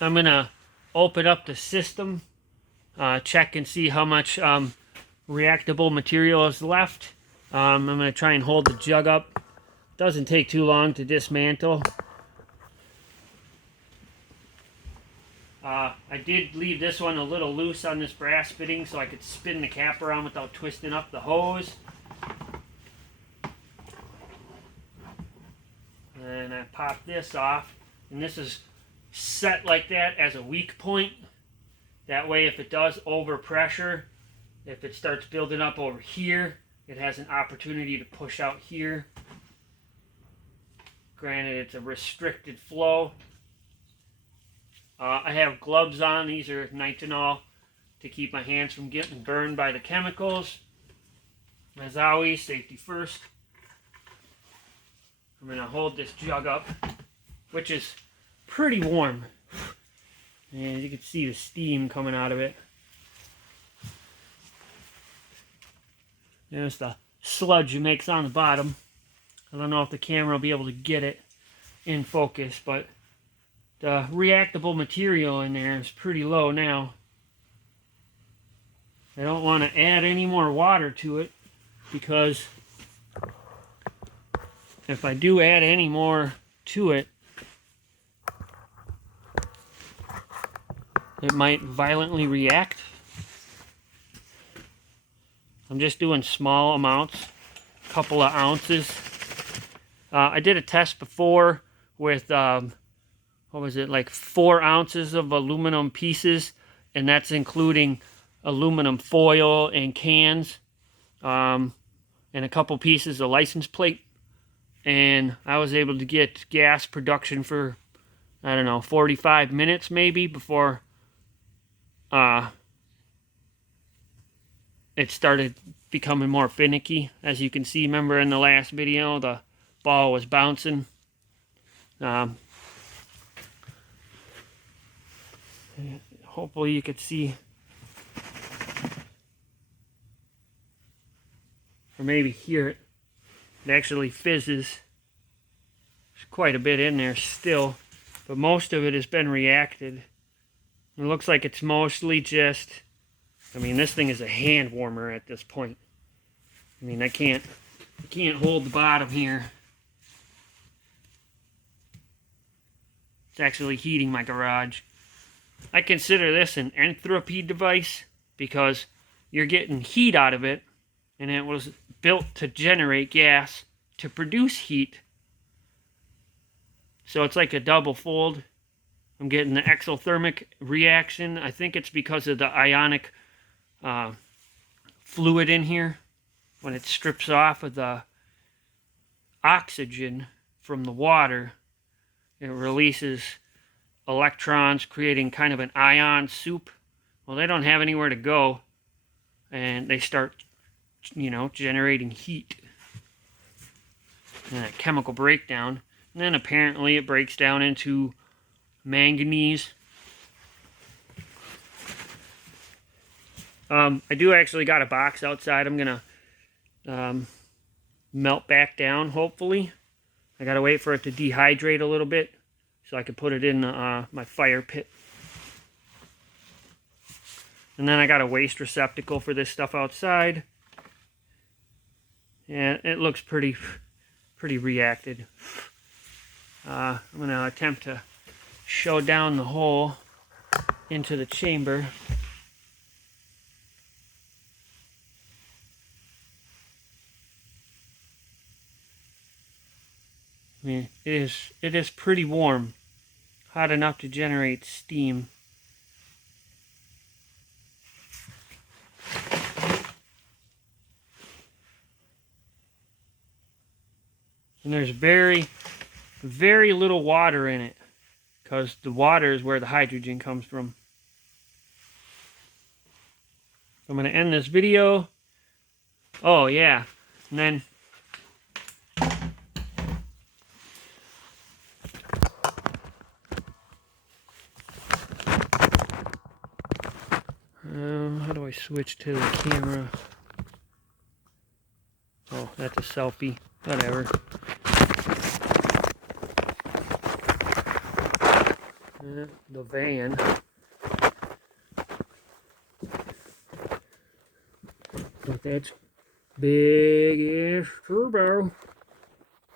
I'm gonna open up the system, check and see how much reactable material is left. I'm gonna try and hold the jug up. Doesn't take too long to dismantle. I did leave this one a little loose on this brass fitting so I could spin the cap around without twisting up the hose. And I pop this off, and this is set like that as a weak point. That way if it does overpressure, if it starts building up over here, it has an opportunity to push out here. Granted, it's a restricted flow. I have gloves on. These are nitinol to keep my hands from getting burned by the chemicals. As always, safety first. I'm going to hold this jug up, which is pretty warm. And you can see the steam coming out of it. There's the sludge it makes on the bottom. I don't know if the camera will be able to get it in focus, but the reactable material in there is pretty low now. I don't want to add any more water to it, because if I do add any more to it, it might violently react. I'm just doing small amounts, a couple of ounces. I did a test before with, what was it, like 4 ounces of aluminum pieces, and that's including aluminum foil and cans, and a couple pieces of license plate. And I was able to get gas production for, I don't know, 45 minutes maybe before it started becoming more finicky. As you can see, remember in the last video, the ball was bouncing. Hopefully you could see, or maybe hear it. It actually fizzes. There's quite a bit in there still, but most of it has been reacted. It looks like it's mostly just, I mean, this thing is a hand warmer at this point. I mean, I can't hold the bottom here. It's actually heating my garage. I consider this an entropy device because you're getting heat out of it, and it was built to generate gas to produce heat. So it's like a double fold. I'm getting the exothermic reaction. I think it's because of the ionic fluid in here. When it strips off of the oxygen from the water, it releases electrons, creating kind of an ion soup. Well, they don't have anywhere to go, and they start, generating heat. And a chemical breakdown. And then apparently it breaks down into manganese. I do actually got a box outside. I'm gonna melt back down, hopefully. I gotta wait for it to dehydrate a little bit so I can put it in my fire pit. And then I got a waste receptacle for this stuff outside. Yeah, it looks pretty reacted. I'm gonna attempt to show down the hole into the chamber. I mean, it is pretty warm, hot enough to generate steam. And there's very, very little water in it, because the water is where the hydrogen comes from. I'm going to end this video. Oh yeah, and then how do I switch to the camera? Oh, that's a selfie. Whatever. The van. But that's big-ish turbo.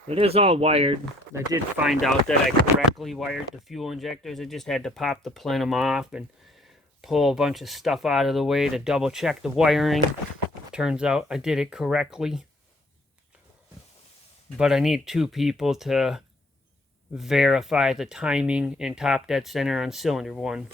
It is all wired. I did find out that I correctly wired the fuel injectors. I just had to pop the plenum off and pull a bunch of stuff out of the way to double check the wiring. Turns out I did it correctly. But I need 2 people to verify the timing and top dead center on cylinder 1.